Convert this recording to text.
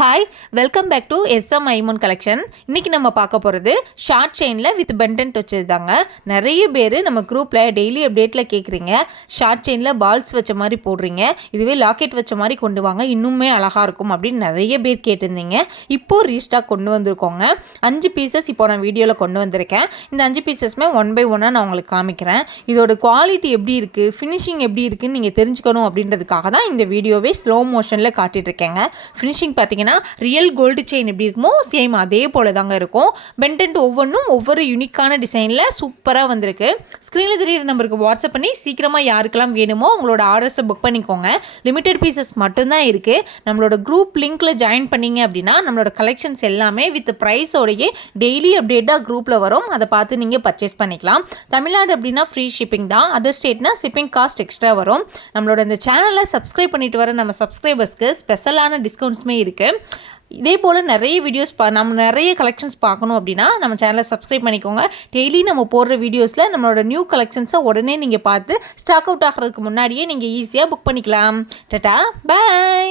Hi welcome back to SM ஐமோன் collection இன்றைக்கி நம்ம பார்க்க போகிறது ஷார்ட் செயினில் வித் பெண்டன்ட் வச்சதுதாங்க நிறைய பேர் நம்ம குரூப்பில் டெய்லி அப்டேட்டில் கேட்குறீங்க ஷார்ட் செயினில் பால்ஸ் வச்ச மாதிரி போடுறீங்க. இதுவே லாக்கெட் வச்ச மாதிரி கொண்டு வாங்க. இன்னுமே அழகாக இருக்கும் அப்படின்னு நிறைய பேர் கேட்டிருந்தீங்க. இப்போது ரீஸ்டாக் கொண்டு வந்திருக்கோங்க. அஞ்சு பீசஸ் இப்போ நான் வீடியோவில் கொண்டு வந்திருக்கேன். இந்த அஞ்சு பீசஸ்மே ஒன் பை ஒன்னாக நான் உங்களுக்கு காமிக்கிறேன். இதோட குவாலிட்டி எப்படி இருக்குது ஃபினிஷிங் எப்படி இருக்குதுன்னு நீங்கள் தெரிஞ்சுக்கணும் அப்படின்றதுக்காக தான் இந்த வீடியோவே ஸ்லோ மோஷனில் காட்டிகிட்ருக்கேங்க ஃபினிஷிங் பார்த்தீங்கன்னா ரியல் கோல்டு செயின் எப்படி இருக்குமோ சேம் அதே போல் தாங்க இருக்கும். பென்டென்ட் ஒவ்வொன்றும் ஒவ்வொரு யூனிக்கான டிசைனில் சூப்பராக வந்திருக்கு. ஸ்க்ரீனில் தெரியிற நம்பருக்கு வாட்ஸ்அப் பண்ணி சீக்கிரமாக யாருக்கெல்லாம் வேணுமோ உங்களோட ஆர்டர்ஸை புக் பண்ணிக்கோங்க. லிமிடெட் பீசஸ் மட்டும்தான் இருக்குது நம்மளோட குரூப் லிங்க்கில் ஜாயின் பண்ணீங்க அப்படின்னா நம்மளோட கலெக்ஷன்ஸ் எல்லாமே வித் ப்ரைஸோடையே டெய்லி அப்டேட்டாக குரூப்பில் வரும். அதை பார்த்து நீங்கள் பர்ச்சேஸ் பண்ணிக்கலாம். தமிழ்நாடு அப்படின்னா ஃப்ரீ ஷிப்பிங் தான். அதர் ஸ்டேட்னா ஷிப்பிங் காஸ்ட் எக்ஸ்ட்ரா வரும். நம்மளோட இந்த சேனலை சப்ஸ்கிரைப் பண்ணிட்டு வர நம்ம சப்ஸ்கிரைபர்ஸ்க்கு ஸ்பெஷலான டிஸ்கவுண்ட்ஸுமே இருக்குது இதே போல் நிறைய வீடியோஸ் பா நம்ம நிறைய கலெக்ஷன்ஸ் பார்க்கணும் அப்படின்னா நம்ம சேனலை சப்ஸ்கிரைப் பண்ணிக்கோங்க. டெய்லி நம்ம போடுற வீடியோஸில் நம்மளோட நியூ கலெக்ஷன்ஸை உடனே நீங்கள் பார்த்து ஸ்டாக் அவுட் ஆகிறதுக்கு முன்னாடியே நீங்கள் ஈஸியாக புக் பண்ணிக்கலாம். டட்டா பாய்